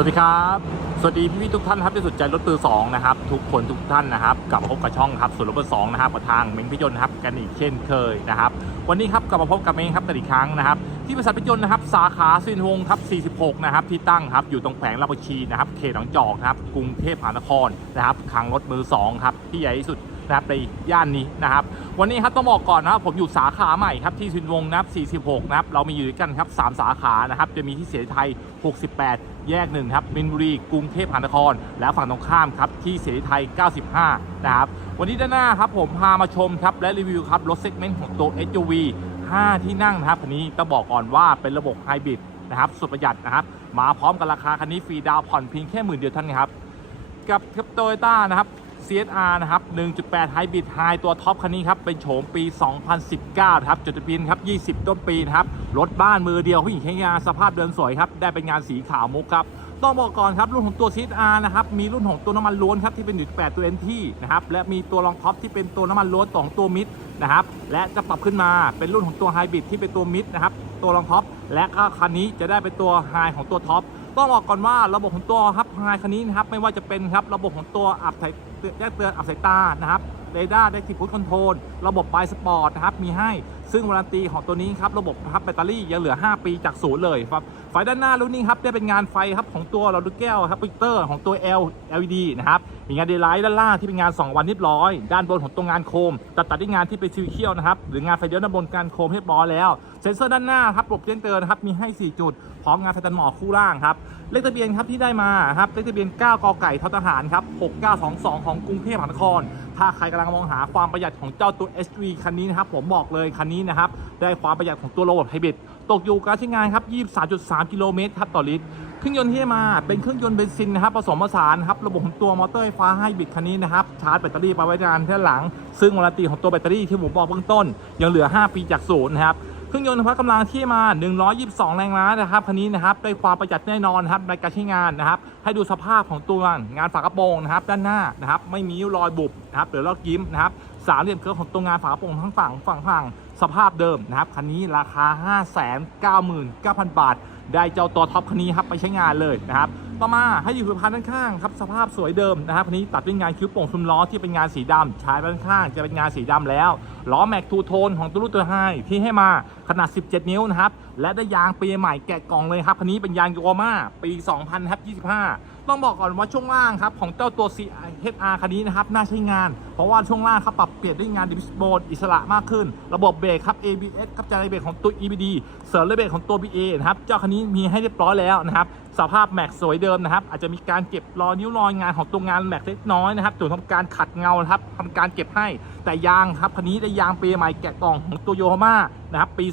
วัสดีครับ สวัสดีพี่พี่ทุกท่านครับที่สนใจรถมือสองนะครับทุกคนทุกท่านนะครับกลับมาพบกับช่องครับส่วนรถมือสองนะครับกับทางเม้งพิยนต์ครับกันอีกเช่นเคยนะครับวันนี้ครับกลับมาพบกับเม้งครับกันอีกครั้งนะครับที่บริษัทพิยนต์นะครับสาขาสินวงศ์ครับ 46 นะครับที่ตั้งครับอยู่ตรงแผงลาบัญชีนะครับเขตหนองจอกนะครับกรุงเทพมหานครนะครับคลังรถมือสองครับที่ใหญ่ที่สุดนะครับในย่านนี้นะครับ วันนี้ครับต้องบอกก่อนนะครับผมอยู่สาขาใหม่ครับที่สินวงนะครับ46 นะครับเรามีอยู่ด้วยกันครับ3สาขานะครับจะมีที่เสียไทย 68 แยกหนึ่งครับมินบุรีกรุงเทพมหานคร และฝั่งตรงข้ามครับที่เสียไทย 95 นะครับ วันนี้ด้านหน้าครับผมพามาชมครับและรีวิวครับรถเซกเมนต์ของตัว SUV 5 ที่นั่งนะครับคันนี้ต้องบอกก่อนว่าเป็นระบบไฮบริดนะครับสุดประหยัดนะครับ มาพร้อมกับราคาคันนี้ฟรีดาวน์ผ่อนเพียงแค่หมื่นเดียวเท่านั้นครับ กับกับโตโยต้านะครับ CSR นะครับ 1.8 Hybrid High ตัวท็อปคันนี้ครับ เป็นโฉมปี 2019นะครับจดทะเบียนครับ 20 ต้นปีนะครับ รถบ้านมือเดียวผู้หญิงใช้งานสภาพเดินสวยครับ ได้เป็นงานสีขาวมุกครับ ต้องบอกก่อนครับ รุ่นของตัว CSR นะครับ มีรุ่นของตัวน้ำมันล้วนครับ ที่เป็น 1.8 ตัว NT นะครับ และมีตัวรองท็อปที่เป็นตัวน้ำมันล้วนของตัวมิดนะครับ และจะปรับขึ้นมาเป็นรุ่นของตัวไฮบริดที่เป็นตัวมิดนะครับ ตัวรองท็อป และก็คันนี้จะได้เป็นตัวไฮของตัวท็อป ต้องบอกก่อนว่าระบบของตัวครับไฮคันนี้นะครับไม่ว่าจะเป็นครับระบบของตัวอัพสาย แจ้งเตือนอับสายตานะครับเรดาร์ได้ทิพุทคอนโทรลระบบไบสปอร์ตนะครับมีให้ซึ่งวารันตีของตัวนี้ครับระบบครับแบตเตอรี่ยังเหลือ 5 ปีจากศูนย์เลยครับไฟด้านหน้ารุ่นนี้ครับได้เป็นงานไฟครับของตัวเราดูแก้วครับปิเตอร์ของตัว L LED นะครับ มีงานเดย์ไลท์ด้านล่างที่เป็นงาน 2 วันเรียบร้อย ด้านบนของตรงงานโคมตัดตัดที่งานที่เป็นซิวิเคียวนะครับ หรืองานไฟเดียวด้านบนการโคมเรียบร้อยแล้วเซ็นเซอร์ด้านหน้าครับระบบแจ้งเตือนนะครับมีให้ 4 จุด พร้อมงานไฟตันหมอกคู่ล่างครับเลขทะเบียนครับที่ได้มาครับเลขทะเบียน 9กอไก่ททหารครับ6922 ของกรุงเทพมหานคร ถ้าใครกำลังมองหาความประหยัดของเจ้าตัว SUV คันนี้นะครับผมบอกเลยคันนี้นะครับได้ความประหยัดของตัวระบบไฮบริดตกอยู่การใช้งานครับ 23.3 กิโลเมตรครับต่อลิตร เครื่องยนต์ที่มาเป็นเครื่องยนต์เบนซินนะครับผสมผสานครับระบบของตัวมอเตอร์ไฟฟ้าไฮบริดคันนี้นะครับชาร์จแบตเตอรี่ไปไว้นานที่หลัง ซึ่งวารันตีของตัวแบตเตอรี่ที่ผมบอกเบื้องต้น ยังเหลือ 5 ปีจากศูนย์นะครับ เครื่องยนต์พละกำลังที่มา 122 แรงม้านะครับคันนี้นะครับได้ความประหยัดแน่นอนนะครับในการใช้งานนะครับ ให้ดูสภาพของตัวงานฝากระโปรงนะครับ ด้านหน้านะครับ ไม่มีรอยบุบนะครับหรือรอยยิ้มนะครับสามเหลี่ยมเคิร์ฟของตัวงานฝากระโปรงทั้งฝั่งฝั่งฝั่ง สภาพเดิมนะครับคันนี้ราคา 599,000 บาท ได้เจ้าตัวท็อปคันนี้ครับไปใช้งานเลยนะครับต่อมาให้อยู่ผิวพรรณด้านข้างครับสภาพสวยเดิมนะครับคันนี้ตัดด้วยงานคิ้วโป่งชุมล้อที่เป็นงานสีดำชายด้านข้างจะเป็นงานสีดำแล้วล้อแม็กทูโทนของตัวรุ่นตัวไฮที่ให้มาขนาด 17 นิ้วนะครับและได้ยางปีใหม่แกะกล่องเลยครับคันนี้เป็นยางโยมาปี 2025 ต้องบอกก่อนว่าช่วงล่างครับของเจ้าตัว CHR คันนี้นะครับน่าใช้งาน เพราะว่าช่วงล่างครับปรับเปลี่ยนด้วยงานดิสโบนอิสระมากขึ้น ระบบเบรกครับ ABS ครับจานเบรกของตัว EBD เสริมเบรกของตัว BA นะครับเจ้าคันนี้มีให้เรียบร้อยแล้วนะครับสภาพแม็กสวยเดิมนะครับอาจจะมีการเก็บรอยนิ้วรอยงานของตัวงานแม็กเล็กน้อยนะครับส่วนทำการขัดเงานะครับทำการเก็บให้แต่ยางครับคันนี้ได้ยางเปีใหม่แกะกล่องของตัวโยฮาม่านะครับปี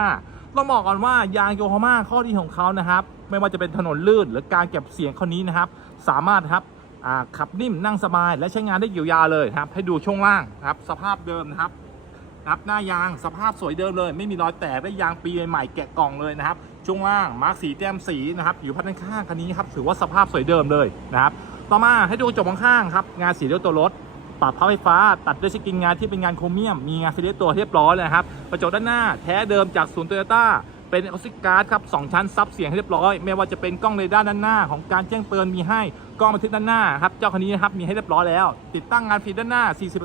2025 ต้องบอกก่อนว่ายางโยฮาม่าข้อดีของเขานะครับ ไม่ว่าจะเป็นถนนลื่นหรือการเก็บเสียงคนนี้นะครับ สามารถครับขับนิ่มนั่งสบายและใช้งานได้ยาวๆเลยครับ ให้ดูช่วงล่างครับ สภาพเดิมนะครับนะครับหน้ายางสภาพสวยเดิมเลย ไม่มีรอยแตกได้ยางปีใหม่แกะกล่องเลยนะครับ ช่วงล่างมาร์กสีแต้มสีนะครับ อยู่พัดด้านข้างคันนี้ครับถือว่าสภาพสวยเดิมเลยนะครับ ต่อมาให้ดูกระจกข้างครับ งานสีเดียวตัวรถปรับพับไฟฟ้าตัดด้วยสกินงานที่เป็นงานโครเมียม มีงานฟิลเลตตัวเรียบร้อยเลยนะครับ กระจกด้านหน้าแท้เดิมจากศูนย์โตโยต้า เป็นออซิการ์ดครับสองชั้นซับเสียงให้เรียบร้อย ไม่ว่าจะเป็นกล้องเรดาร์ด้านหน้า ของการแจ้งเตือนมีให้กล้องบันทึกด้านหน้าครับเจ้าคันนี้นะครับมีให้เรียบร้อยแล้ว ติดตั้งงานฟรีด้านหน้า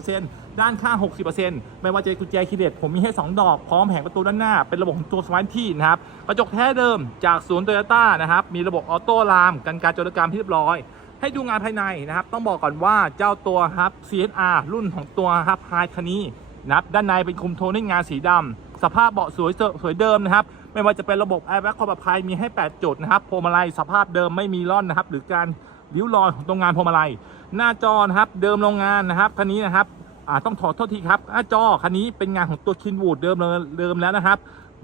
40%ด้านข้าง 60%ไม่ว่าจะเป็นกุญแจคีย์เลสผมมีให้ 2 ดอก พร้อมแผงประตูด้านหน้า เป็นระบบของตัวสมาร์ทที่นะครับกระจกแท้เดิมจากศูนย์โตโยต้านะครับมีระบบออโต้ลามกันการโจรกรรมที่เรียบร้อยให้ดูงานภายในนะครับ ต้องบอกก่อนว่าเจ้าตัวครับ CSR รุ่นของตัวครับไฮคันนี้นะครับด้านในเป็นคุมโทนด้วยงานสีดำ สภาพเบาะสวยสวยเดิมนะครับ ไม่ว่าจะเป็นระบบแอร์แบ็กความปลอดภัยมีให้ 8 จุดนะครับพวงมาลัยสภาพเดิมไม่มีร่อนนะครับ หรือการริ้วรอยของตรงงานพวงมาลัย หน้าจอนะครับเดิมโรงงานนะครับคันนี้นะครับต้องถอดโทษทีครับหน้าจอคันนี้เป็นงานของตัวคินวูดเดิมเลยเดิมแล้วนะครับ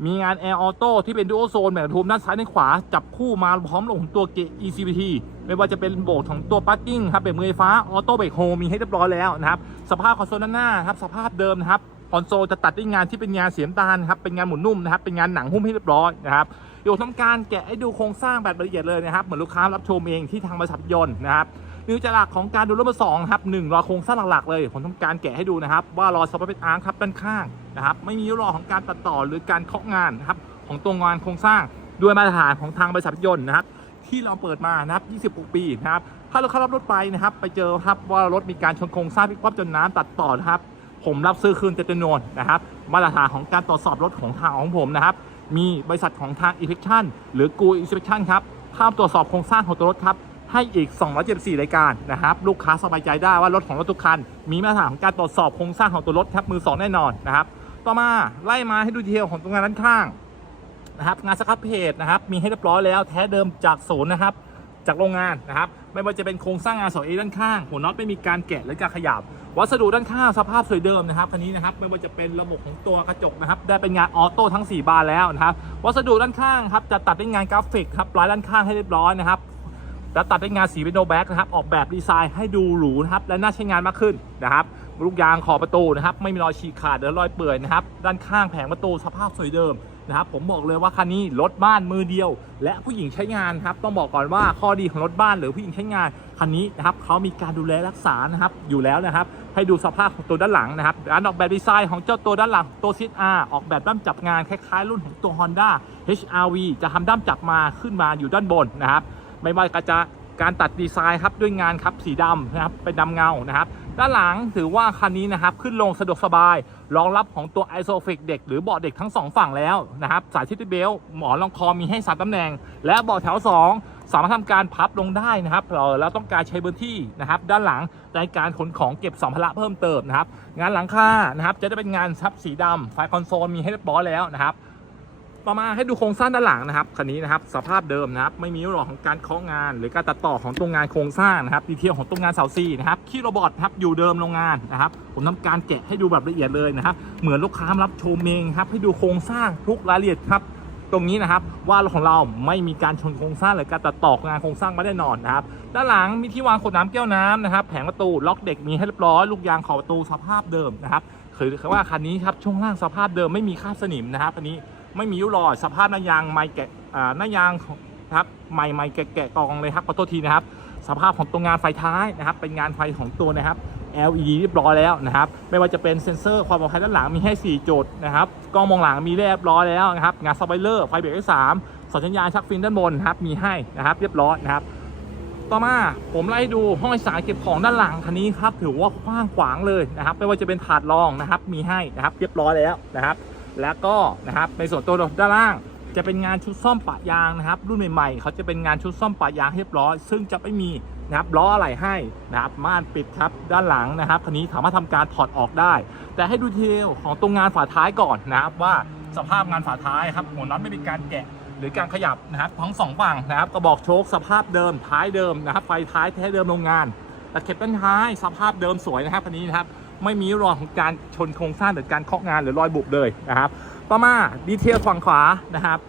มีงาน Air Auto ที่เป็น Dual Zone แบ่งทุมด้านซ้ายด้านขวา จับคู่มาพร้อมลงตัวเก ECVT ไม่ว่าจะเป็นโบกของตัว Parking ครับเบรกมือไฟฟ้า Auto Brake Hold มีให้เรียบร้อยแล้วนะครับ สภาพคอนโซลด้านหน้าครับสภาพเดิมนะครับ คอนโซลจะตัดด้วยงานที่เป็นงานเสียมตาลครับเป็นงานหมุนนุ่มนะครับเป็นงานหนังหุ้มให้เรียบร้อยนะครับเดี๋ยวทำการแกะให้ดูโครงสร้างแบบละเอียดเลยนะครับเหมือนลูกค้ารับชมเองที่ทางบริษัทยนต์นะครับนิวจะหลักของการดูรถมือสองครับหนึ่งรอโครงสร้างหลักๆเลย ผมทำการแกะให้ดูนะครับ ว่ารอสปอร์ตเป็นอาร์ครับด้านข้างนะครับไม่มีรอของการตัดต่อหรือการเคาะงานนะครับของตัวงานโครงสร้างด้วยมาตรฐานของทางบริษัทยนต์นะครับที่เราเปิดมานะครับ26 ปีนะครับถ้าเราเข้ารับรถไปนะครับ ไปเจอครับว่ารถมีการชนโครงสร้างพลิกคว่ำจนน้ำตัดต่อนะครับ ผมรับซื้อคืนเต็มจำนวนนะครับ มาตรฐานของการตรวจสอบรถของทางของผมนะครับ มีบริษัทของทาง e f f e c t i o n หรือ g o i n s p e c t i o n ครับเข้าตรวจสอบโครงสร้างของตัวรถครับ ให้อีก 274 รายการนะครับ ลูกค้าสบายใจได้ว่ารถของรถทุกคัน มีมาตรฐานของการตรวจสอบโครงสร้างของตัวรถครับมือสองแน่นอนนะครับ ต่อมาไล่มาให้ดูดีเทลของตรงงานด้านข้างนะครับ งานสครับเพจนะครับ มีให้เรียบร้อยแล้วแท้เดิมจากศูนย์นะครับ จากโรงงานนะครับ ไม่ว่าจะเป็นโครงสร้างงานเสาเอด้านข้าง หัวน็อตไม่มีการแกะหรือการขยับ วัสดุด้านข้างสภาพสวยเดิมนะครับคันนี้นะครับไม่ว่าจะเป็นระบบของตัวกระจกนะครับ ได้เป็นงานออโต้ทั้ง 4 บานแล้วนะครับ วัสดุด้านข้างครับจะตัดด้วยงานกราฟิกครับลายด้านข้างให้เรียบร้อยนะครับแล้วตัดด้วยงานสีเป็นโนแบ็กนะครับออกแบบดีไซน์ให้ดูหรูนะครับและน่าใช้งานมากขึ้นนะครับลูกยางขอบประตูนะครับไม่มีรอยฉีกขาดหรือรอยเปื่อยนะครับด้านข้างแผงประตูสภาพสวยเดิม นะครับผมบอกเลยว่าคันนี้รถบ้านมือเดียว และผู้หญิงใช้งานครับต้องบอกก่อนว่าข้อดีของรถบ้านหรือผู้หญิงใช้งานคันนี้นะครับเขามีการดูแลรักษานะครับอยู่แล้วนะครับให้ดูสภาพของตัวด้านหลังนะครับการออกแบบดีไซน์ของเจ้าตัวด้านหลังตัวซิดอาออกแบบด้ามจับงานคล้ายๆ รุ่นของตัว Honda HRV จะทำด้ามจับมาขึ้นมาอยู่ด้านบนนะครับไม่ว่าจะการตัดดีไซน์ครับด้วยงานครับสีดำนะครับเป็นดำเงานะครับด้านหลังถือว่าคันนี้นะครับขึ้นลงสะดวกสบาย รองรับของตัว i s o f i x เด็กหรือเบาะเด็กทั้งสองฝั่งแล้วนะครับ สายชิดเบลหมอนรองคอมีให้สามตำแหน่ง และเบาะแถว 2 สามารถทำการพับลงได้นะครับเราต้องการใช้พื้นที่นะครับ ด้านหลังในการขนของเก็บสัมภาระเพิ่มเติมนะครับ งานหลังคานะครับจะได้เป็นงานซับสีดำไฟคอนโซลมีให้เรียบร้อยแล้วนะครับ ต่อมาให้ดูโครงสร้างด้านหลังนะครับคันนี้นะครับสภาพเดิมนะครับไม่มีร่องของการเคาะงาน หรือการตัดต่อของตัวงานโครงสร้างนะครับดีเทลของตัวงานเสาซีนะครับคีย์โรบอทครับอยู่เดิมโรงงานนะครับผมทำการแกะให้ดูแบบละเอียดเลยนะครับเหมือนลูกค้ารับชมเองครับให้ดูโครงสร้างทุกรายละเอียดครับตรงนี้นะครับว่ารถของเราไม่มีการชนโครงสร้างหรือการตัดต่องานโครงสร้างมาแน่นอนนะครับด้านหลังมีที่วางขวดน้ำแก้วน้ำนะครับแผงประตูล็อกเด็กมีให้เรียบร้อยลูกยางขอบประตูสภาพเดิมนะครับคือว่าคันนี้ครับช่วงล่างสภาพเดิมไม่มีคราบสนิมนะครับอันนี้ ไม่มีริ้วรอยสภาพหน้ายางไม่แกะอ่าหน้ายางครับไม่ไม่แกะแกะกองเลยครับขอโทษทีนะครับ สภาพของตัวงานไฟท้ายนะครับ เป็นงานไฟของตัวนะครับ LED เรียบร้อยแล้วนะครับ ไม่ว่าจะเป็นเซ็นเซอร์ความปลอดภัยด้านหลังมีให้ 4 จุดนะครับกล้องมองหลังมีเรียบร้อยแล้วนะครับงานสไปเลอร์ไฟเบรกที่3สัญญาณชักฟินด้านบนครับมีให้นะครับ เรียบร้อยนะครับต่อมาผมไล่ดูห้องสารเก็บของด้านหลังคันนี้ครับถือว่ากว้างขวางเลยนะครับ ไม่ว่าจะเป็นถาดรองนะครับ มีให้นะครับ เรียบร้อยแล้วนะครับ แล้วก็นะครับในส่วนตัวด้านล่าง จะเป็นงานชุดซ่อมปะยางนะครับ รุ่นใหม่ๆเขาจะเป็นงานชุดซ่อมปะยางเรียบร้อย ซึ่งจะไม่มีนะครับล้ออะไรให้นะครับม่านปิดครับด้านหลังนะครับคันนี้สามารถทำการถอดออกได้ แต่ให้ดูดีเทลของตรงงานฝาท้ายก่อนนะครับว่าสภาพงานฝาท้ายครับหัวน็อตไม่มีการแกะหรือการขยับนะครับทั้งสองฝั่งนะครับกระบอกโชคสภาพเดิมท้ายเดิมนะครับไฟท้ายแท้เดิมโรงงานตะเข็บด้านท้ายสภาพเดิมสวยนะครับคันนี้นะครับ ไม่มีรอยของการชนโครงสร้างหรือการเคาะงานหรือรอยบุบเลยนะครับต่อมาดีเทลฝั่งขวานะครับ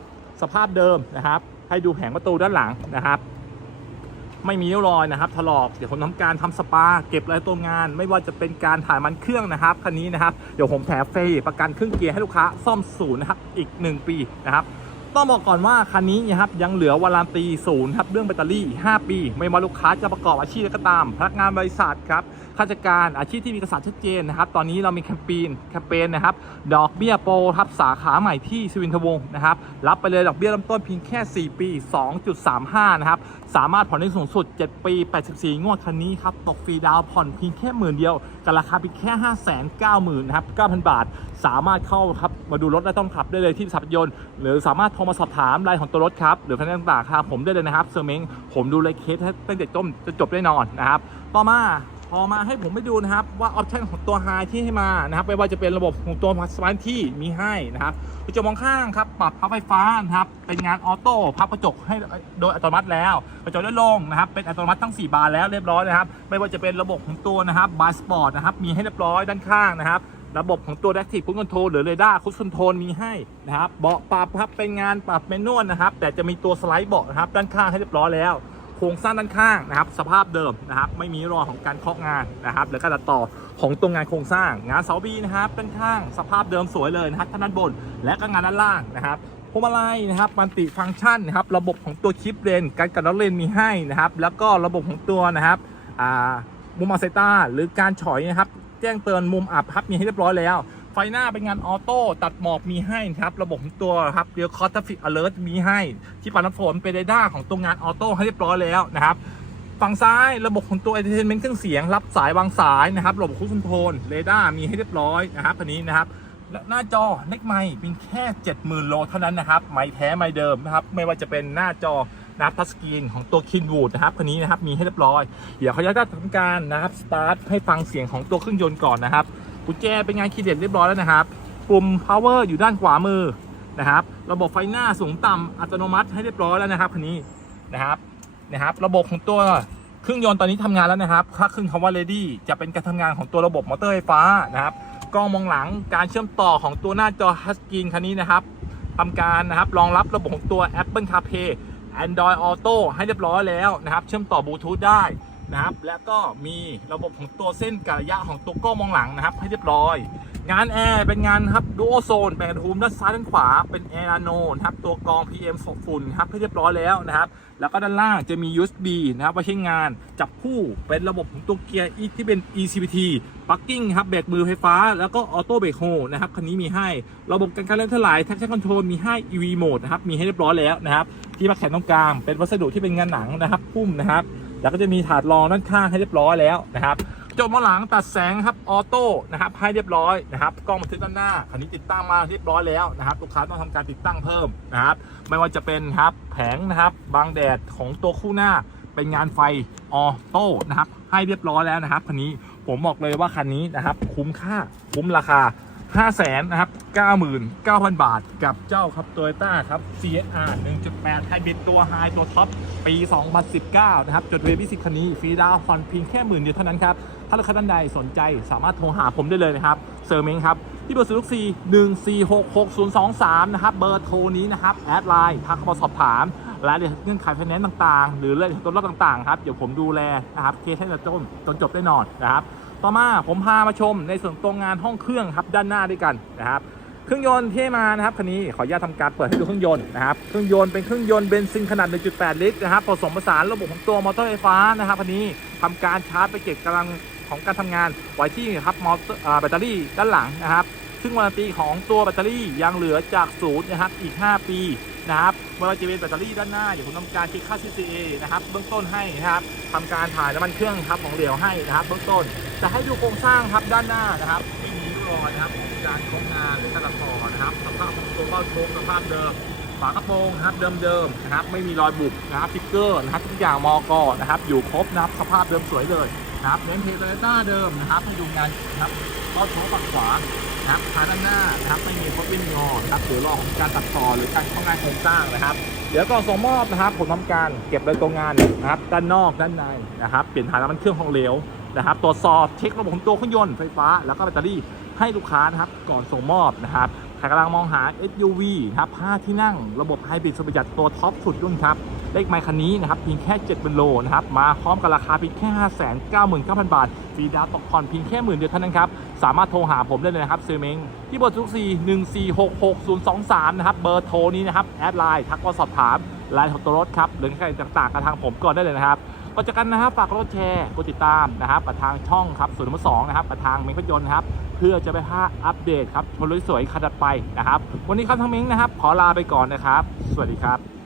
สภาพเดิมนะครับ ให้ดูแผงประตูด้านหลังนะครับ ไม่มีรอยนะครับถลอกเดี๋ยวผมทำการทำสปา เก็บรายตัวงาน ไม่ว่าจะเป็นการถ่ายมันเครื่องนะครับคันนี้นะครับเดี๋ยวผมแถมฟรีประกันเครื่องเกียร์ให้ลูกค้าซ่อมศูนย์นะครับอีก 1 ปีนะครับ ต้องบอกก่อนว่าคันนี้นะครับยังเหลือวารันตีศูนย์ครับเรื่องแบตเตอรี่ 5 ปี ไม่ว่าลูกค้าจะประกอบอาชีพใดก็ตาม พนักงานบริษัทครับข้าราชการอาชีพที่มีเอกสารชัดเจนนะครับ ตอนนี้เรามีแคมเปญแคมเปญนะครับ ดอกเบี้ยโปรครับสาขาใหม่ที่สวินทวงศ์นะครับ รับไปเลยดอกเบี้ยเริ่มต้นเพียงแค่ 4 ปี 2.35 นะครับ สามารถผ่อนได้สูงสุด 7 ปี 84 งวดคันนี้ครับตกฟรีดาวผ่อนเพียงแค่หมื่นเดียวกับราคาเพียงแค่ 5 9 0 0 0 0นะครับ9,000 บาท สามารถเข้าครับมาดูรถและต้องขับได้เลยที่บริษัทยนต์ หรือสามารถโทรมาสอบถามรายของตัวรถครับ หรือแผนต่างๆครับผมได้เลยนะครับเซอร์เมงผมดูเลยเคสตั้งแต่ต้นจะจบแน่นอนนะครับต่อมาพอมาให้ผมไปดูนะครับว่าออปชันของตัวไฮที่ให้มานะครับไม่ว่าจะเป็นระบบของตัวสมาร์ทที่มีให้นะครับกระจกมองข้างครับปรับพับไฟฟ้านะครับเป็นงานออโต้พับกระจกให้โดยอัตโนมัติแล้วกระจกด้านลงนะครับเป็นอัตโนมัติทั้ง 4 บานแล้วเรียบร้อยนะครับไม่ว่าจะเป็นระบบของตัวนะครับบายสปอร์ตนะครับมีให้เรียบร้อยด้านข้างนะครับ ระบบของตัว Active Cruise Control หรือ Radar Cruise Control มีให้นะครับเบาะปรับครับเป็นงานปรับเมนวลนะครับ แต่จะมีตัวสไลด์เบาะนะครับด้านข้างให้เรียบร้อยแล้วโครงสร้างด้านข้างนะครับ สภาพเดิมนะครับ ไม่มีรอยของการเคาะงานนะครับหรือการตัดต่อของตัวงานโครงสร้าง งานเสาบีนะครับด้านข้าง สภาพเดิมสวยเลยนะครับทั้งด้านบนและก็งานด้านล่างนะครับพวงมาลัยนะครับมันติฟังก์ชันนะครับ ระบบของตัวคลิปเลนการกัดล้อเลนมีให้นะครับ แล้วก็ระบบของตัวนะครับมุมอาเซต้าหรือการฉอยนะครับ แจ้งเตือนมุมอับครับมีให้เรียบร้อยแล้ว ไฟหน้าเป็นงานออโต้ตัดหมอกมีให้นะครับระบบตัวครับเรียวคอร์ทฟิกอเลิร์มีให้ ที่ปัดน้ำฝนเป็นเรดาร์ของตัวงานออโต้ให้เรียบร้อยแล้วนะครับฝั่งซ้ายระบบของตัว Entertainment เครื่องเสียง รับสายวางสายนะครับระบบควบคุมโทนเรดาร์มีให้เรียบร้อยนะครับอันนี้นะครับและหน้าจอเล็กไม่เป็นแค่ 70,000 โลเท่านั้นนะครับ ไม่แท้ไม่เดิมนะครับ ไม่ว่าจะเป็นหน้าจอ นะครับทัชสกรีนของตัวคินวูดนะครับคันนี้นะครับมีให้เรียบร้อย เดี๋ยวเขาจะทำการนะครับสตาร์ทให้ฟังเสียงของตัวเครื่องยนต์ก่อนนะครับกุญแจเป็นงานคีย์เด็ดเรียบร้อยแล้วนะครับปุ่ม power อยู่ด้านขวามือนะครับ ระบบไฟหน้าสูงต่ำอัตโนมัติให้เรียบร้อยแล้วนะครับคันนี้นะครับนะครับ ระบบของตัวเครื่องยนต์ตอนนี้ทำงานแล้วนะครับ ถ้าขึ้นคำว่า ready จะเป็นการทำงานของตัวระบบมอเตอร์ไฟฟ้านะครับกล้องมองหลังการเชื่อมต่อของตัวหน้าจอทัชสกรีนคันนี้นะครับทำการนะครับรองรับระบบของตัว Apple CarPlay Android Auto ให้เรียบร้อยแล้วนะครับ เชื่อมต่อบลูทูธได้ นะครับ และก็มีระบบของตัวเส้นกระยะของตัวกล้องมองหลังนะครับ ให้เรียบร้อย งานแอร์เป็นงานครับดูโอโซนแบ่งรูมด้านซ้ายด้านขวาเป็นแอร์นาโนนะครับตัวกรอง PM ฝุ่นครับให้เรียบร้อยแล้วนะครับ แล้วก็ด้านล่างจะมี USB นะครับไว้ใช้งานจับคู่เป็นระบบของตัวเกียร์อีที่เป็น ECVT ปักกิ้งครับเบรกมือไฟฟ้า แล้วก็ออโต้เบรกโฮนะครับคันนี้มีให้ระบบการการเล่นถลาย traction control มีให้ EV mode นะครับมีให้เรียบร้อยแล้วนะครับที่มาแขนตรงกลางเป็นวัสดุที่เป็นงานหนังนะครับ พุ่มนะครับ แล้วก็จะมีถาดรองด้านข้างให้เรียบร้อยแล้วนะครับจบมาหลังตัดแสงครับออโต้นะครับให้เรียบร้อยนะครับกล้องบันทึกด้านหน้าคันนี้ติดตั้งมาเรียบร้อยแล้วนะครับลูกค้าต้องทำการติดตั้งเพิ่มนะครับ ไม่ว่าจะเป็นครับแผงนะครับบังแดดของตัวคู่หน้าเป็นงานไฟออโต้นะครับให้เรียบร้อยแล้วนะครับคันนี้ผมบอกเลยว่าคันนี้นะครับคุ้มค่าคุ้มราคา 5 0 0แสนนะครับ99,000บาทกับเจ้าครับ Toyota ครับ CSR 1.8 Hybrid ตัวไฮตัวท็อป ปี 2019 นะครับ จดเวบิสิคันนี้ฟรีดาวน์ผ่อนเพียงแค่หมื่นเดียวเท่านั้นครับ ถ้าลูกค้าท่านใดสนใจสามารถโทรหาผมได้เลยนะครับ เซอร์เมงครับ ที่เบอร์ศูนย์สี่หนึ่งสี่หกหกศูนย์สองสามนะครับ เบอร์โทรนี้นะครับ แอดไลน์ทักเข้ามาสอบถามรายละเอียดเงื่อนไขไฟแนนซ์ต่างๆ หรือเรายละเอียดตัวรถต่างๆครับเดี๋ยวผมดูแลนะครับเคสให้จนจบจนจบแน่นอนนะครับ ต่อมาผมพามาชมในส่วนตรงงานห้องเครื่องครับด้านหน้าด้วยกันนะครับเครื่องยนต์ที่มานะครับคันนี้ขออนุญาตทำการเปิดให้ดูเครื่องยนต์นะครับเครื่องยนต์เป็นเครื่องยนต์เบนซินขนาด 1.8 ลิตรนะครับผสมผสานระบบของตัวมอเตอร์ไฟฟ้านะครับคันนี้ทำการชาร์จไปเก็บกำลังของการทำงานไว้ที่ครับมอเตอร์แบตเตอรี่ด้านหลังนะครับ ซึ่งวารันตีของตัวแบตเตอรี่ยังเหลือจากศูนย์นะครับอีก 5 ปี นะครับไม่ว่าจะเป็นแบตเตอรี่ด้านหน้าเดี๋ยวผมทำการเช็คค่า CCA นะครับเบื้องต้นให้นะครับทำการถ่ายน้ำมันเครื่องครับของเหลวให้นะครับเบื้องต้นจะให้ดูโครงสร้างครับด้านหน้านะครับไม่มีริ้วรอยนะครับการโครงงานหรือการตัดต่อนะครับสภาพของตัวเบ้าโชคสภาพเดิมฝากระโปรงนะครับเดิมๆนะครับไม่มีรอยบุบนะครับสติ๊กเกอร์นะครับทุกอย่างมอกอนะครับอยู่ครบนะครับสภาพเดิมสวยเลยนะครับเน้นเทโตโยต้าเดิมนะครับให้ดูงานนะครับเบ้าโชคฝั่งขวา นะครับทางด้านหน้านะครับไม่มีพบวิ่งงอนะครับหรือรอของการตัดต่อหรือการข้องานโครงสร้างนะครับ เดี๋ยวก่อนส่งมอบนะครับผมทำการเก็บรายตัวงานนะครับ ด้านนอกด้านในนะครับ เปลี่ยนถ่ายน้ำมันเครื่องของเหลวนะครับ ตรวจสอบเช็คระบบของตัวเครื่องยนต์ไฟฟ้าแล้วก็แบตเตอรี่ให้ลูกค้านะครับก่อนส่งมอบนะครับใครกำลังมองหา SUV นะครับ5ที่นั่งระบบไฮบริดสุดประหยัดตัวท็อปสุดรุ่นครับเลขไมค์คันนี้นะครับเพียงแค่7เป็นโลนะครับมาพร้อมกับราคาเพียงแค่ 5 9 9 0 0 0 บาทฟรีดาวน์ตกผ่อนเพียงแค่หมื่นเดียวเท่านั้นครับ สามารถโทรหาผมได้เลยนะครับซอร์เมงที่เบอร์ทุกสี่หนึ่งสี่หกหกศูนย์สองสามนะครับเบอร์โทรนี้นะครับแอดไลน์ทักมาสอบถามไลน์ของตัวรถครับหรือใครต่างๆกับทางผมก่อนได้เลยนะครับก็จากกันนะครับฝากรถแชร์กดติดตามนะครับกับทางช่องครับส่วนที่สองนะครับกับทางเมงพยนต์ครับเพื่อจะไปพาอัปเดตครับชนรถสวยคันถัดไปนะครับ วันนี้ครับทางเม้งนะครับ ขอลาไปก่อนนะครับ สวัสดีครับ